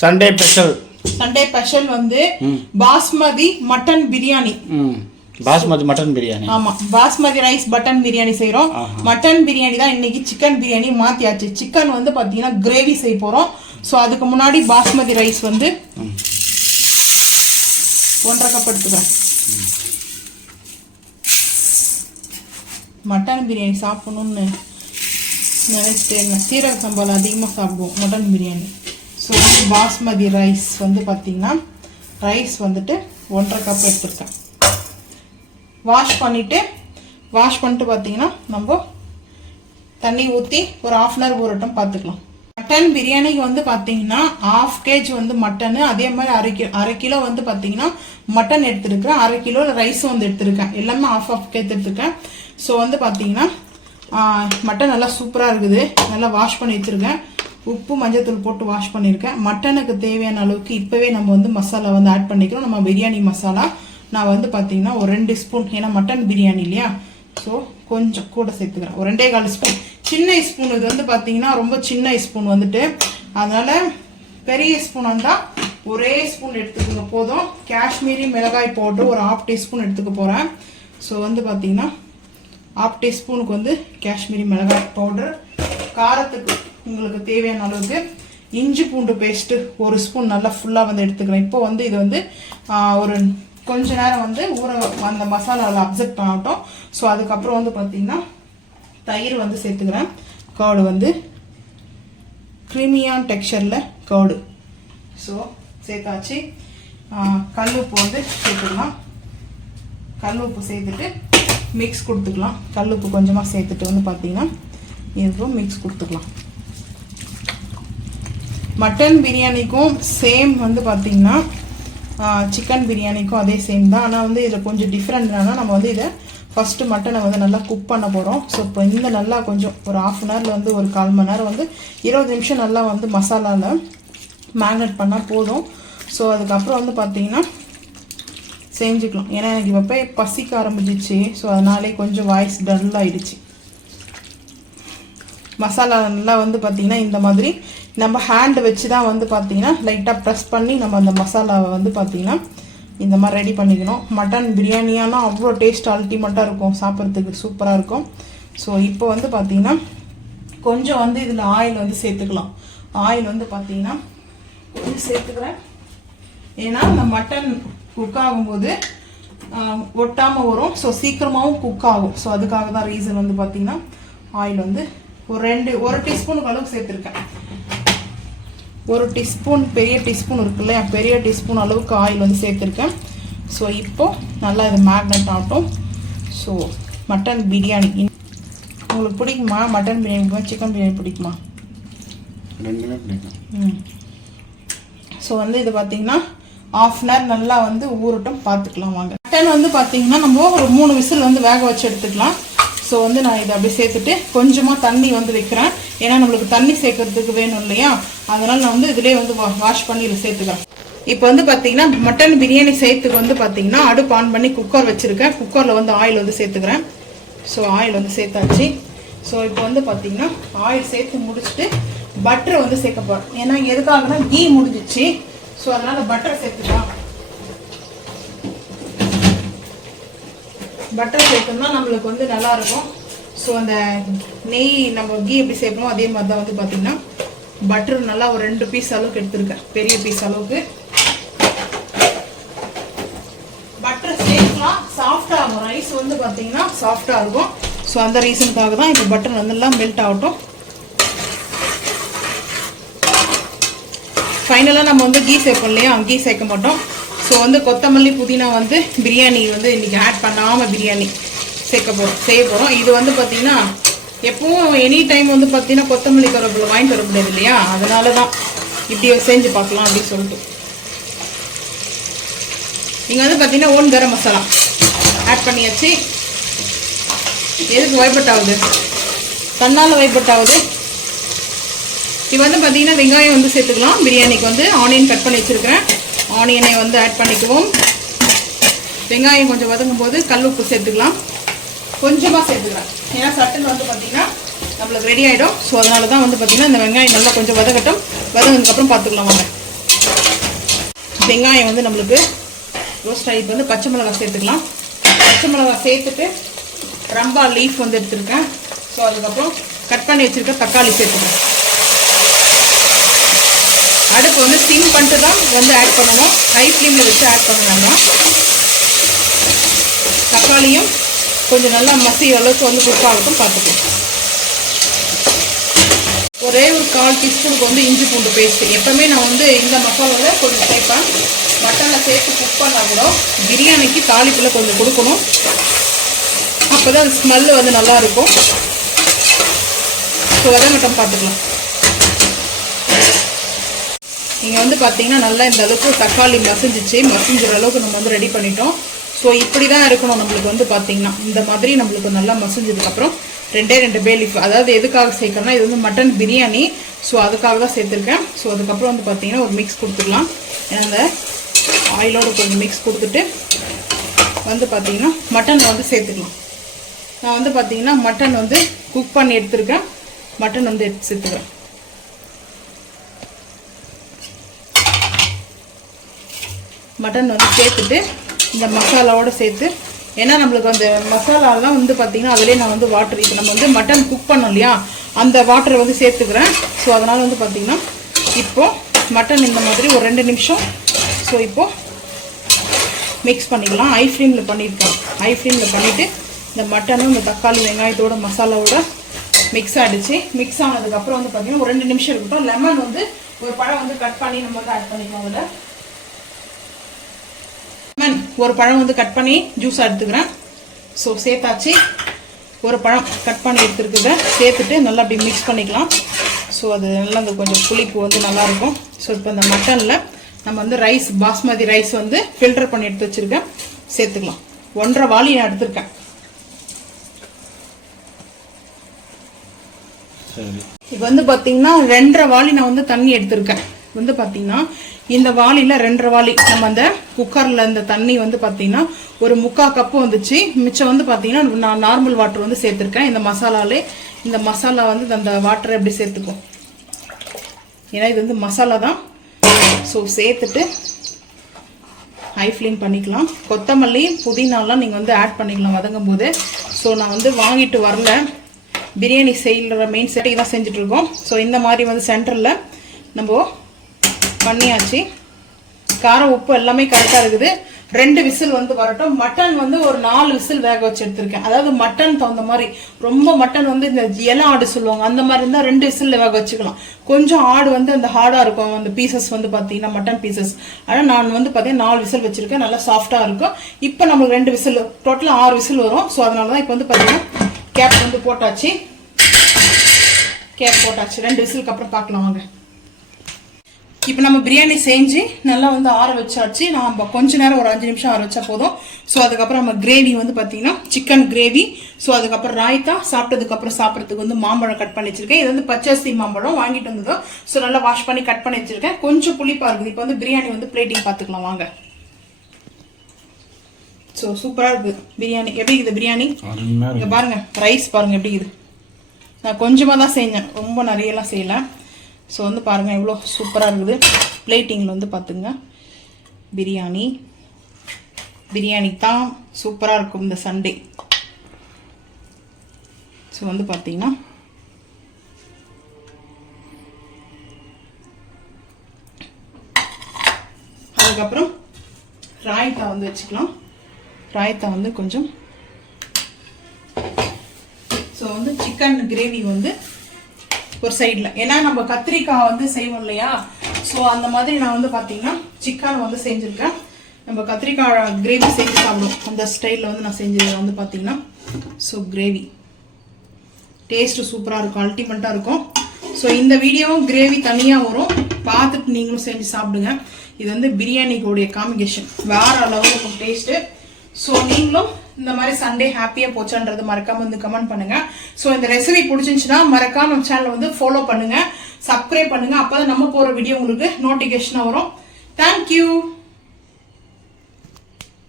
Sunday special. Sunday special வந்து basmati mutton biryani. Basmati mutton biryani. ஆமா, basmati rice mutton biryani செய்றோம். மட்டன் பிரியாணி தான் இன்னைக்கு. சிக்கன் பிரியாணி மாத்தியாச்சு. சிக்கன் வந்து பாத்தீங்கன்னா கிரேவி செய்ய போறோம். ஸோ அதுக்கு முன்னாடி பாஸ்மதி ரைஸ் வந்து 1.5 கப் எடுத்துக்கிறேன். மட்டன் பிரியாணி சாப்பிடணும்னு நினைச்சிட்டே இருந்தேன். சீரக சம்பாவில் அதிகமாக சாப்பிடுவோம் மட்டன் பிரியாணி. ஸோ வந்து பாஸ்மதி ரைஸ் வந்து பார்த்தீங்கன்னா ரைஸ் வந்துட்டு 1.5 கப் எடுத்துருக்கேன். வாஷ் பண்ணிட்டு பார்த்தீங்கன்னா நம்ம தண்ணி ஊற்றி ஒரு 1/2 hour ஊறட்டும் பார்த்துக்கலாம். மட்டன் பிரியாணிக்கு வந்து பார்த்தீங்கன்னா 1/2 kg வந்து மட்டனு, அதே மாதிரி அரை கிலோ வந்து பார்த்தீங்கன்னா மட்டன் எடுத்துருக்கேன். 1/2 கிலோ ரைஸும் வந்து எடுத்துருக்கேன். எல்லாமே 1/2 kg எடுத்துருக்கேன். ஸோ வந்து பார்த்தீங்கன்னா மட்டன் நல்லா சூப்பராக இருக்குது. நல்லா வாஷ் பண்ணி வச்சுருக்கேன். உப்பு மஞ்சத்தூள் போட்டு வாஷ் பண்ணியிருக்கேன். மட்டனுக்கு தேவையான அளவுக்கு இப்போவே நம்ம வந்து மசாலா வந்து ஆட் பண்ணிக்கிறோம். நம்ம பிரியாணி மசாலா நான் வந்து பார்த்தீங்கன்னா ஒரு 2 ஸ்பூன், ஏன்னா மட்டன் பிரியாணி இல்லையா, ஸோ கொஞ்சம் கூட சேர்த்துக்கிறேன். ஒரு 2.25 ஸ்பூன். சின்ன ஸ்பூன் இது வந்து பார்த்தீங்கன்னா ரொம்ப சின்ன ஸ்பூன் வந்துட்டு, அதனால் பெரிய ஸ்பூன் வந்தால் ஒரே ஸ்பூன் எடுத்துக்கோங்க போதும். காஷ்மீரி மிளகாய் பவுடர் ஒரு 1/2 டீஸ்பூன் எடுத்துக்க போகிறேன். ஸோ வந்து பார்த்தீங்கன்னா 1/2 டீஸ்பூனுக்கு வந்து காஷ்மீரி மிளகாய் பவுடர். காரத்துக்கு உங்களுக்கு தேவையான அளவுக்கு இஞ்சி பூண்டு பேஸ்ட்டு 1 ஸ்பூன் நல்லா ஃபுல்லாக வந்து எடுத்துக்கிறேன். இப்போ வந்து இது வந்து ஒரு கொஞ்ச நேரம் வந்து அந்த மசாலாவில் அப்செட் பண்ணட்டும். ஸோ அதுக்கப்புறம் வந்து பார்த்தீங்கன்னா தயிர் வந்து சேர்த்துக்கிறேன். கர்டு வந்து க்ரீமியான டெக்ஸ்சரில் கர்டு. ஸோ சேர்த்தாச்சு. கல் உப்பு வந்து சேர்த்துக்கலாம். கல் உப்பு சேர்த்துட்டு மிக்ஸ் கொடுத்துக்கலாம். கல் உப்பு கொஞ்சமாக சேர்த்துட்டு வந்து பார்த்தீங்கன்னா இதுக்கும் மிக்ஸ் கொடுத்துக்கலாம். மட்டன் பிரியாணிக்கும் சேம் வந்து பார்த்தீங்கன்னா சிக்கன் பிரியாணிக்கும் அதே சேம் தான். ஆனால் வந்து இதில் கொஞ்சம் டிஃப்ரெண்ட் என்னன்னா, நம்ம வந்து இதை ஃபஸ்ட்டு மட்டனை வந்து நல்லா குக் பண்ண போகிறோம். ஸோ இப்போ இந்த நல்லா கொஞ்சம் ஒரு 1/2 hour வந்து ஒரு 1/4 மணி நேரம் வந்து 20 நிமிஷம் நல்லா வந்து மசாலாவில் மேக்னேட் பண்ணால் போதும். ஸோ அதுக்கப்புறம் வந்து பார்த்தீங்கன்னா செஞ்சுக்கலாம். ஏன்னா எனக்கு இப்போ போய் பசிக்க ஆரம்பிச்சிச்சு. ஸோ அதனாலே கொஞ்சம் வாய்ஸ் டல் ஆகிடுச்சு. மசாலா நல்லா வந்து பார்த்திங்கன்னா இந்த மாதிரி நம்ம ஹேண்ட் வச்சு தான் வந்து பார்த்திங்கன்னா லைட்டாக ப்ரெஸ் பண்ணி நம்ம அந்த மசாலாவை வந்து பார்த்திங்கன்னா இந்த மாதிரி ரெடி பண்ணிக்கணும். மட்டன் பிரியாணியானா அவ்வளோ டேஸ்ட் அல்டிமேட்டாக இருக்கும். சாப்பிட்றதுக்கு சூப்பராக இருக்கும். ஸோ இப்போ வந்து பார்த்திங்கன்னா கொஞ்சம் வந்து இதில் ஆயில் வந்து சேர்த்துக்கலாம். ஆயில் வந்து பார்த்திங்கன்னா கொஞ்சம் சேர்த்துக்கிறேன். ஏன்னா இந்த மட்டன் குக் ஆகும்போது ஒட்டாமல் வரும். ஸோ சீக்கிரமாகவும் குக் ஆகும். ஸோ அதுக்காக தான் ரீசன் வந்து பார்த்திங்கன்னா ஆயில் வந்து ஒரு டீஸ்பூனுக்கு அளவுக்கு சேர்த்துருக்கேன். 1 டீஸ்பூன் பெரிய டீஸ்பூன் இருக்கு இல்லையா, பெரிய டீஸ்பூன் அளவுக்கு ஆயில் வந்து சேர்த்துருக்கேன். ஸோ இப்போது நல்லா இது மேக்னேட் ஆகட்டும். ஸோ மட்டன் பிரியாணி உங்களுக்கு பிடிக்குமா? மட்டன் பிரியாணி பிடிக்குமா, சிக்கன் பிரியாணி பிடிக்குமா? ரெண்டுமே பிடிக்கும். ஸோ வந்து இது பார்த்தீங்கன்னா 1/2 hour நல்லா வந்து ஊறட்டும் பார்த்துக்கலாம் வாங்க. மட்டன் வந்து பார்த்தீங்கன்னா நம்ம ஒரு 3 விசில் வந்து வேக வச்சு எடுத்துக்கலாம். ஸோ வந்து நான் இதை அப்படியே சேர்த்துட்டு கொஞ்சமாக தண்ணி வந்து வைக்கிறேன். ஏன்னா நம்மளுக்கு தண்ணி சேர்க்கறதுக்கு வேணும் இல்லையா, அதனால் நான் வந்து இதிலே வந்து வாஷ் பண்ணி இதில் சேர்த்துக்கிறேன். இப்போ வந்து பார்த்தீங்கன்னா மட்டன் பிரியாணி செய்யறதுக்கு வந்து பார்த்தீங்கன்னா அடுப்பு ஆன் பண்ணி குக்கர் வச்சுருக்கேன். குக்கரில் வந்து ஆயில் வந்து சேர்த்துக்கிறேன். ஸோ ஆயில் வந்து சேர்த்தாச்சு. ஸோ இப்போ வந்து பார்த்தீங்கன்னா ஆயில் சேர்த்து முடிச்சுட்டு பட்டரை வந்து சேர்க்க போகிறேன். ஏன்னா எதுக்காகனா கீ முடிஞ்சிச்சு. ஸோ அதனால் பட்டரை சேர்த்துக்கலாம். பட்டர் சேர்த்தோம்னா நம்மளுக்கு வந்து நல்லா இருக்கும். ஸோ அந்த நெய் நம்ம கீ எப்படி சேர்க்கணும் அதே மாதிரி தான் வந்து பார்த்தீங்கன்னா பட்டர் நல்லா ஒரு 2 பீஸ் அளவுக்கு எடுத்துருக்கேன். பெரிய பீஸ் அளவுக்கு பட்டர் சேர்க்கலாம். சாஃப்டாக ஆகும். ரைஸ் வந்து பார்த்தீங்கன்னா சாஃப்டாக இருக்கும். ஸோ அந்த ரீசனுக்காக தான் இப்போ பட்டர் நல்லா மெல்ட் ஆகட்டும். ஃபைனலாக நம்ம வந்து கீ சேர்ப்போம் இல்லையா, கீ சேர்க்க மாட்டோம். ஸோ வந்து கொத்தமல்லி புதினா வந்து பிரியாணி வந்து இன்றைக்கி ஆட் பண்ணாமல் பிரியாணி செய்ய போகிறோம். இது வந்து பார்த்திங்கன்னா எப்பவும் எனி டைம் வந்து பார்த்திங்கன்னா கொத்தமல்லி கருவேப்பிலை வாங்கிட்டு வர முடியாது இல்லையா, அதனால தான் இப்படி செஞ்சு பார்க்கலாம் அப்படின்னு சொல்லிட்டு. இங்கே வந்து பார்த்திங்கன்னா ஓன் கரம் மசாலா ஆட் பண்ணியாச்சு. எதுக்கு வைபட் ஆகுது, தன்னால் வைபட் ஆகுது. இது வந்து பார்த்திங்கன்னா வெங்காயம் வந்து சேர்த்துக்கலாம். பிரியாணிக்கு வந்து ஆனியன் கட் பண்ணி வச்சுருக்கிறேன். ஆனியனை வந்து ஆட் பண்ணிக்குவோம். வெங்காயம் கொஞ்சம் வதங்கும் போது கல் உப்பு சேர்த்துக்கலாம். கொஞ்சமாக சேர்த்துக்கிறேன். ஏன்னா சட்டுன்னு வந்து பார்த்திங்கன்னா நம்மளுக்கு ரெடி ஆகிடும். ஸோ அதனால தான் வந்து பார்த்திங்கன்னா இந்த வெங்காயம் நல்லா கொஞ்சம் வதங்கட்டும். வதங்கினதுக்கப்புறம் பார்த்துக்கலாம் வாங்க. வெங்காயம் வந்து நம்மளுக்கு ரோஸ்ட் ஆகி வந்து பச்சை மிளகாய் சேர்த்துக்கலாம். பச்சை மிளகாய் சேர்த்துட்டு ரம்பா லீஃப் வந்து எடுத்துருக்கேன். ஸோ அதுக்கப்புறம் கட் பண்ணி வச்சுருக்க தக்காளி சேர்த்துக்கிறேன். அடுப்பு வந்து சிம் பண்ணிட்டு தான் வந்து ஆட் பண்ணணும், ஹை ஃப்ளேமில் வச்சு ஆட் பண்ணலாமா. தக்காளியும் கொஞ்சம் நல்லா மசிய அளவுக்கு வந்து குக் ஆகட்டும் பார்த்துக்கலாம். ஒரே ஒரு 1/4 டீஸ்பூனுக்கு வந்து இஞ்சி பூண்டு பேஸ்ட். எப்பவுமே நான் வந்து இந்த மசாலாவில் கொஞ்சம் சேர்ப்பேன். மட்டனில் சேர்த்து குக் பண்ணால் கூட பிரியாணிக்கு தாளிப்பில் கொஞ்சம் கொடுக்கணும், அப்போ தான் ஸ்மெல்லு வந்து நல்லாயிருக்கும். ஸோ வதங்கட்டும் பார்த்துக்கலாம். நீங்கள் வந்து பார்த்தீங்கன்னா நல்லா இந்த அளவுக்கு தக்காளி மசிஞ்சிற அளவுக்கு நம்ம வந்து ரெடி பண்ணிட்டோம். ஸோ இப்படி தான் இருக்கணும் நம்மளுக்கு வந்து பார்த்தீங்கன்னா. இந்த மாதிரி நம்மளுக்கு நல்லா மசிஞ்சதுக்கப்புறம் 2 பே லீஃப், அதாவது எதுக்காக சேர்க்கணும்னா இது வந்து மட்டன் பிரியாணி, ஸோ அதுக்காக தான் சேர்த்துருக்கேன். ஸோ அதுக்கப்புறம் வந்து பார்த்தீங்கன்னா ஒரு மிக்ஸ் கொடுத்துக்கலாம். அந்த ஆயிலோடு கொஞ்சம் மிக்ஸ் கொடுத்துட்டு வந்து பார்த்தீங்கன்னா மட்டன் வந்து சேர்த்துக்கலாம். நான் வந்து பார்த்தீங்கன்னா மட்டன் வந்து குக் பண்ணி எடுத்துருக்கேன். மட்டன் வந்து எடுத்து சேர்த்துக்கிறேன். மட்டன் வந்து சேர்த்துட்டு இந்த மசாலாவோடு சேர்த்து, ஏன்னா நம்மளுக்கு அந்த மசாலாலாம் வந்து பார்த்திங்கன்னா அதிலே நான் வந்து வாட்டர், இப்போ நம்ம வந்து மட்டன் குக் பண்ணோம் இல்லையா, அந்த வாட்டரை வந்து சேர்த்துக்கிறேன். ஸோ அதனால் வந்து பார்த்திங்கன்னா இப்போது மட்டன் இந்த மாதிரி ஒரு 2 நிமிஷம் ஸோ இப்போது மிக்ஸ் பண்ணிக்கலாம். ஹை ஃப்ளேமில் பண்ணியிருக்கேன். ஹை ஃப்ளேமில் பண்ணிவிட்டு இந்த மட்டனும் இந்த தக்காளி வெங்காயத்தோட மசாலாவோட மிக்ஸ் ஆகிடுச்சு. மிக்ஸ் ஆனதுக்கப்புறம் வந்து பார்த்திங்கன்னா ஒரு 2 நிமிஷம் இருக்கட்டும். லெமன் வந்து ஒரு பழம் வந்து கட் பண்ணி நம்ம வந்து ஆட் பண்ணிக்கலாம். அதில் ஒரு பழம் வந்து கட் பண்ணி ஜூஸாக எடுத்துக்கிறேன். ஸோ சேர்த்தாச்சு. ஒரு பழம் கட் பண்ணி எடுத்துருக்குறத சேர்த்துட்டு நல்லா அப்படி மிக்ஸ் பண்ணிக்கலாம். ஸோ அது நல்லா அந்த கொஞ்சம் புளிப்பு வந்து நல்லாயிருக்கும். ஸோ இப்போ இந்த மட்டனில் நம்ம வந்து ரைஸ், பாஸ்மதி ரைஸ் வந்து ஃபில்டர் பண்ணி எடுத்து வச்சுருக்கேன், சேர்த்துக்கலாம். 1.5 வாளி நான் எடுத்திருக்கேன். இப்போ வந்து பார்த்தீங்கன்னா 2.5 வாளி நான் வந்து தண்ணி எடுத்திருக்கேன். வந்து பார்த்தீங்கன்னா இந்த வாளியில் 2.5 வாளி நம்ம அந்த குக்கரில் இந்த தண்ணி வந்து பார்த்தீங்கன்னா ஒரு 3/4 கப்பு வந்துச்சு. மிச்சம் வந்து பார்த்தீங்கன்னா நான் நார்மல் வாட்டர் வந்து சேர்த்துருக்கேன். இந்த மசாலாலே இந்த மசாலா வந்து அந்த வாட்டரை எப்படி சேர்த்துக்கும், ஏன்னா இது வந்து மசாலா தான். ஸோ சேர்த்துட்டு ஹை ஃப்ளேம் பண்ணிக்கலாம். கொத்தமல்லி புதினாலாம் நீங்கள் வந்து ஆட் பண்ணிக்கலாம் வதங்கும் போது. ஸோ நான் வந்து வாங்கிட்டு வரல, பிரியாணி செய்கிற மெயின் செட்டுக்கு தான் செஞ்சுட்ருக்கோம். ஸோ இந்த மாதிரி வந்து சென்டரில் நம்ம பண்ணியாச்சு. காரம் உப்பு எல்லாமே கரெக்டாக இருக்குது. 2 விசில் வந்து வரட்டும். மட்டன் வந்து ஒரு 4 விசில் வேக வச்சு எடுத்திருக்கேன். அதாவது மட்டன் தகுந்த மாதிரி, ரொம்ப மட்டன் வந்து இந்த இலை ஆடு சொல்லுவாங்க அந்த மாதிரி இருந்தால் 2 விசில் வேக வச்சுக்கலாம். கொஞ்சம் ஆடு வந்து அந்த ஹார்டாக இருக்கும் அந்த பீசஸ் வந்து பார்த்தீங்கன்னா மட்டன் பீசஸ். ஆனால் நான் வந்து பார்த்தீங்கன்னா 4 விசில் வச்சுருக்கேன், நல்லா சாஃப்டாக இருக்கும். இப்போ நம்மளுக்கு 2 விசில், டோட்டலாக 6 விசில் வரும். ஸோ அதனால தான் இப்போ வந்து பார்த்தீங்கன்னா கேப் வந்து போட்டாச்சு. 2 விசிலுக்கு அப்புறம் பார்க்கலாம் வாங்க. இப்போ நம்ம பிரியாணி செஞ்சு நல்லா வந்து ஆற வச்சாச்சு. நம்ம கொஞ்ச நேரம் ஒரு 5 நிமிஷம் ஆற வச்சா போதும். ஸோ அதுக்கப்புறம் நம்ம கிரேவி வந்து பார்த்தீங்கன்னா சிக்கன் கிரேவி. ஸோ அதுக்கப்புறம் ராய்த்தா, சாப்பிட்டதுக்கப்புறம் சாப்பிட்றதுக்கு வந்து மாம்பழம் கட் பண்ணி வச்சிருக்கேன். இது வந்து பச்சரிசி மாம்பழம் வாங்கிட்டு வந்ததோ. ஸோ நல்லா வாஷ் பண்ணி கட் பண்ணி வச்சிருக்கேன். கொஞ்சம் புளிப்பாக இருக்குது. இப்போ வந்து பிரியாணி வந்து பிளேட்டிங் பார்த்துக்கலாம் வாங்க. ஸோ சூப்பராக இருக்குது பிரியாணி. எப்படி இருக்குது பிரியாணி? இங்கே பாருங்கள், ரைஸ் பாருங்கள் எப்படி இருக்குது. நான் கொஞ்சமாக தான் செஞ்சேன், ரொம்ப நிறையலாம் செய்யலை. ஸோ வந்து பாருங்கள் எவ்வளோ சூப்பராக இருக்குது. பிளேட்டிங்கில் வந்து பார்த்துங்க, பிரியாணி தான் சூப்பராக இருக்கும் இந்த சண்டே. ஸோ வந்து பார்த்தீங்கன்னா அதுக்கப்புறம் ராய்த்தா வந்து வச்சுக்கலாம். ராய்த்தா வந்து கொஞ்சம், ஸோ வந்து சிக்கன் கிரேவி வந்து ஒரு சைடில், ஏன்னா நம்ம கத்திரிக்காய் வந்து செய்வோம் இல்லையா, ஸோ அந்த மாதிரி நான் வந்து பார்த்தீங்கன்னா சிக்கன் வந்து செஞ்சுருக்கேன். நம்ம கத்திரிக்காய் கிரேவி செஞ்சு சாப்பிடுவோம் அந்த ஸ்டைலில் வந்து நான் செஞ்சது வந்து பார்த்தீங்கன்னா. ஸோ கிரேவி டேஸ்ட்டு சூப்பராக இருக்கும், அல்டிமேட்டாக இருக்கும். ஸோ இந்த வீடியோவும் கிரேவி தனியாக வரும், பார்த்துட்டு நீங்களும் செஞ்சு சாப்பிடுங்க. இது வந்து பிரியாணிக்குடைய காம்பினேஷன் வேறு அளவுக்கு இருக்கும் டேஸ்ட்டு. ஸோ நீங்களும் இந்த மாதிரி சண்டே ஹாப்பியாக போச்சான்றது மறக்காம வந்து கமெண்ட் பண்ணுங்க. ஸோ இந்த ரெசிபி பிடிச்சிருந்துச்சுன்னா மறக்காம நம்ம சேனலை வந்து ஃபாலோ பண்ணுங்க, சப்ஸ்கிரைப் பண்ணுங்க. அப்போ தான் நம்ம போகிற வீடியோ உங்களுக்கு நோட்டிஃபிகேஷனாக வரும். தேங்க்யூ.